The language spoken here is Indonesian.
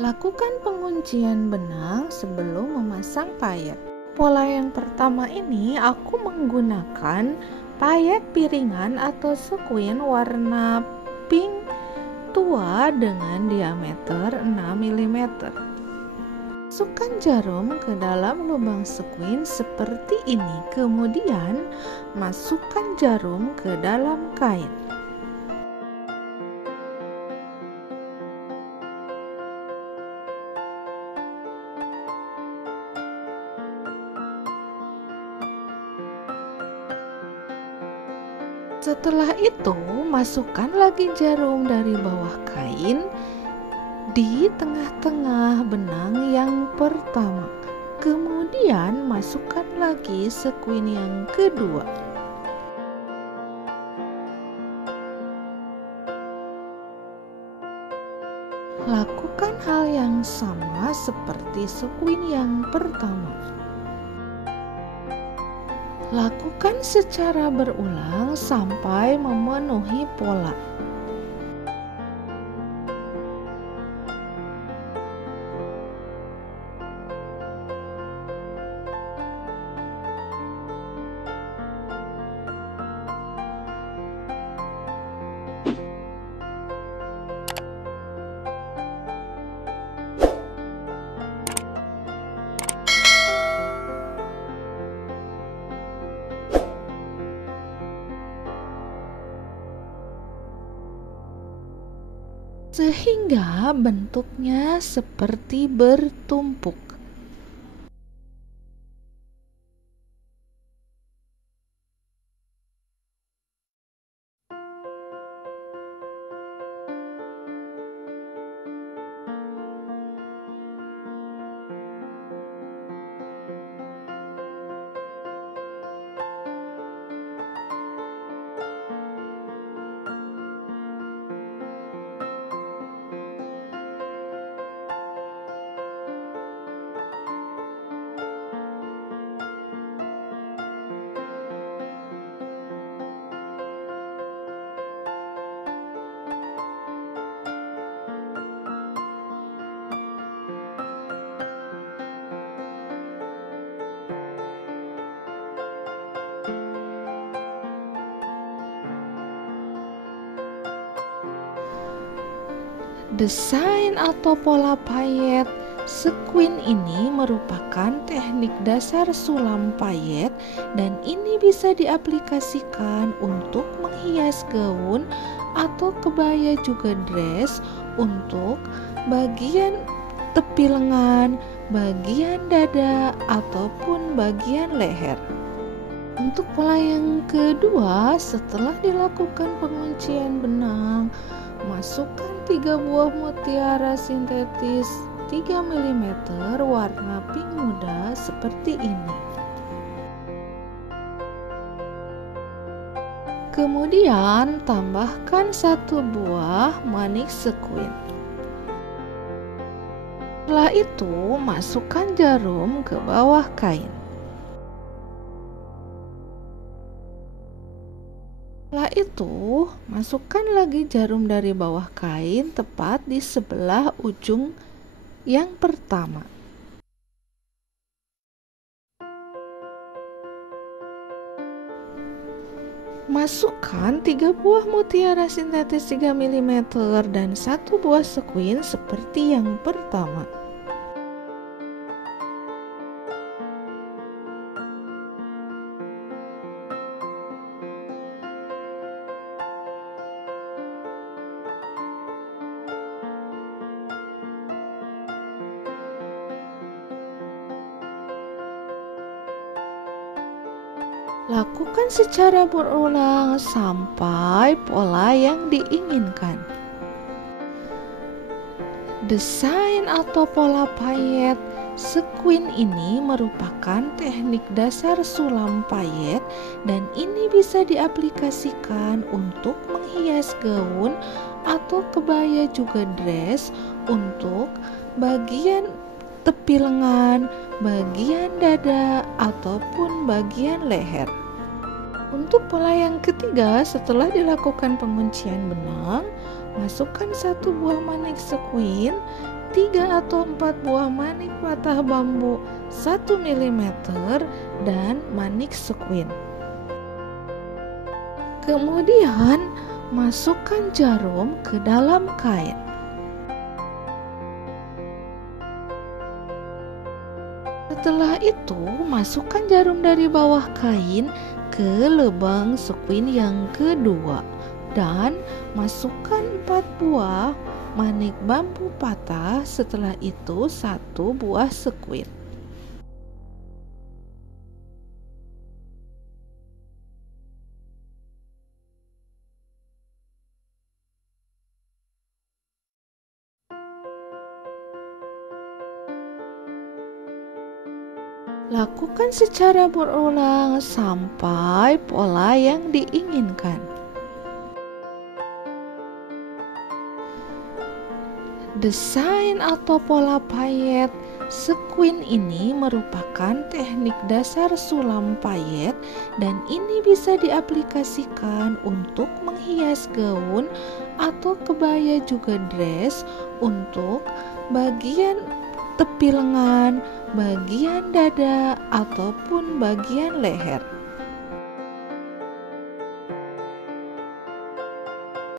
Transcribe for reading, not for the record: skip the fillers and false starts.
Lakukan penguncian benang sebelum memasang payet. Pola yang pertama ini aku menggunakan payet piringan atau sequin warna pink tua dengan diameter 6 mm. Masukkan jarum ke dalam lubang sequin seperti ini, kemudian masukkan jarum ke dalam kain. Setelah itu, masukkan lagi jarum dari bawah kain di tengah-tengah benang yang pertama. Kemudian masukkan lagi sequin yang kedua. Lakukan hal yang sama seperti sequin yang pertama. Lakukan secara berulang sampai memenuhi pola. Sehingga bentuknya seperti bertumpuk. Desain atau pola payet sequin ini merupakan teknik dasar sulam payet dan ini bisa diaplikasikan untuk menghias gaun atau kebaya juga dress untuk bagian tepi lengan, bagian dada, ataupun bagian leher. Untuk pola yang kedua, setelah dilakukan penguncian benang, masukkan 3 buah mutiara sintetis 3 mm warna pink muda seperti ini. Kemudian tambahkan 1 buah manik sequin. Setelah itu, masukkan jarum ke bawah kain. Setelah itu, masukkan lagi jarum dari bawah kain tepat di sebelah ujung yang pertama. Masukkan 3 buah mutiara sintetis 3 mm dan 1 buah sequin seperti yang pertama. Lakukan secara berulang sampai pola yang diinginkan. Desain atau pola payet sequin ini merupakan teknik dasar sulam payet dan ini bisa diaplikasikan untuk menghias gaun atau kebaya juga dress untuk bagian tepi lengan, bagian dada, ataupun bagian leher. Untuk pola yang ketiga, setelah dilakukan penguncian benang, masukkan 1 buah manik sequin 3 atau 4 buah manik patah bambu 1 mm dan manik sequin. Kemudian masukkan jarum ke dalam kain. Setelah itu, masukkan jarum dari bawah kain ke lubang sequin yang kedua dan masukkan 4 buah manik bambu patah, setelah itu 1 buah sequin. Lakukan secara berulang sampai pola yang diinginkan. Desain atau pola payet sequin ini merupakan teknik dasar sulam payet dan ini bisa diaplikasikan untuk menghias gaun atau kebaya, juga dress untuk bagian tepi lengan, bagian dada, ataupun bagian leher.